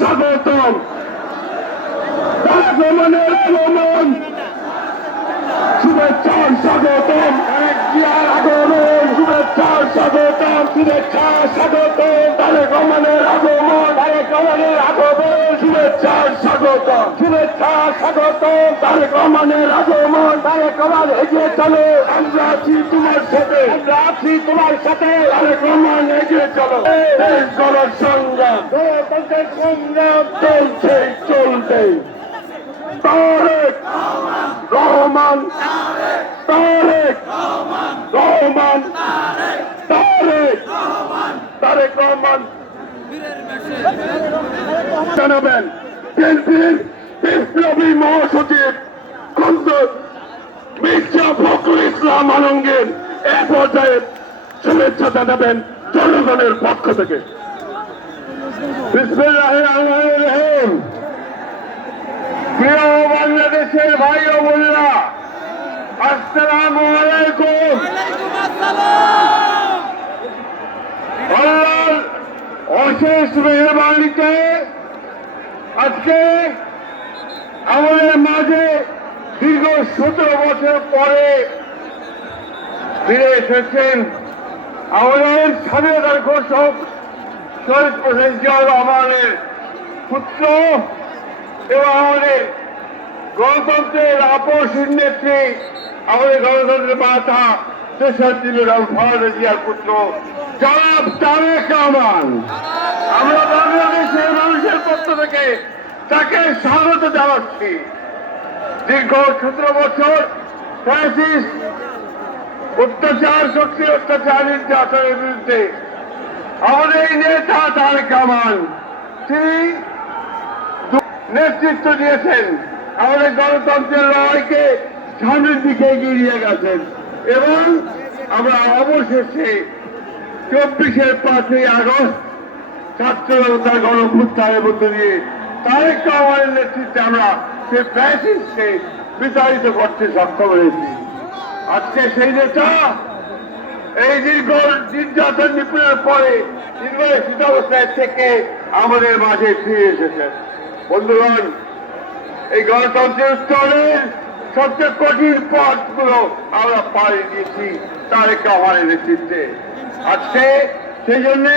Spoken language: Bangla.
স্বাগতম। তারেক রহমানের আগমন, শুভেচ্ছার স্বাগতম। তারেক জিয়ার আগমন, শুভেচ্ছার স্বাগতম, শুভেচ্ছার স্বাগতম। তারেক রহমানের আগমন, তারেক রহমানের আগমন, শুভেচ্ছার স্বাগতম, শুভেচ্ছার স্বাগতম। তারেক রহমানের আগমন, তারেক রহমান এগিয়ে চলো, আমরা আছি তোমার সাথে, আমরা আছি তোমার সাথে। তারেক রহমান এগিয়ে চলো, দেশ গড়ার সংগ্রাম, গণতন্ত্রের সংগ্রাম চলছে চলবে। তারেক রহমান, তারেক রহমান, তারেক রহমান জানাবেন। বিএনপির বিপ্লবী মহাসচিব মির্জা ফখরুল ইসলাম আলমগীর এ পর্যায়ে শুভেচ্ছা জানাবেন জনগণের পক্ষ থেকে। বিসমিল্লাহির রহমানির রহিম। প্রিয় বাংলাদেশের ভাই ও বোনেরা, আসসালামু আলাইকুম। আল্লাহর অশেষ মেহরবানিতে আজকে আমাদের মাঝে দীর্ঘ 17 বছর পরে ফিরে এসেছেন আমাদের স্বাধীনতার ঘোষক শহীদ প্রেসিডেন্ট জিয়াউর রহমানের পুত্র এবং আমাদের গণতন্ত্রের আপসহীন নেত্রী, আমাদের গণতন্ত্রের মাতা দেশের খালেদা জিয়ার পুত্র জনাব তারেক রহমান। আমরা বাংলাদেশের মানুষের পক্ষ থেকে তাকে স্বাগত জানাচ্ছি। দীর্ঘ 17 বছর ফ্যাসিস্ট অত্যাচার, শক্তি অত্যাচার, নির্যাতনের বিরুদ্ধে আমাদের এই নেতা তারেক রহমান তিনি নেতৃত্ব দিয়েছেন, আমাদের গণতন্ত্রের লড়াইকে সামনের দিকে এগিয়ে নিয়ে গেছেন এবং আমরা অবশেষে 24-এর 5ই আগস্ট ছাত্র জনতার গণঅভ্যুত্থানের মধ্য দিয়ে তারেক রহমানের নেতৃত্বে আমরা সে ফ্যাসিস্টকে বিতাড়িত করতে সক্ষম হয়েছি। আজকে সেই নেতা এই দীর্ঘ নির্যাতন নিপীড়নের পরে নির্বাচিত অবস্থায় থেকে আমাদের মাঝে ফিরে এসেছেন। বন্ধুগণ, এই গণতন্ত্রের উত্তরণের সবচেয়ে কঠিন পথগুলো আমরা পাড়ি দিয়েছি তারেক রহমানের নেতৃত্বে। আজকে সেই জন্যে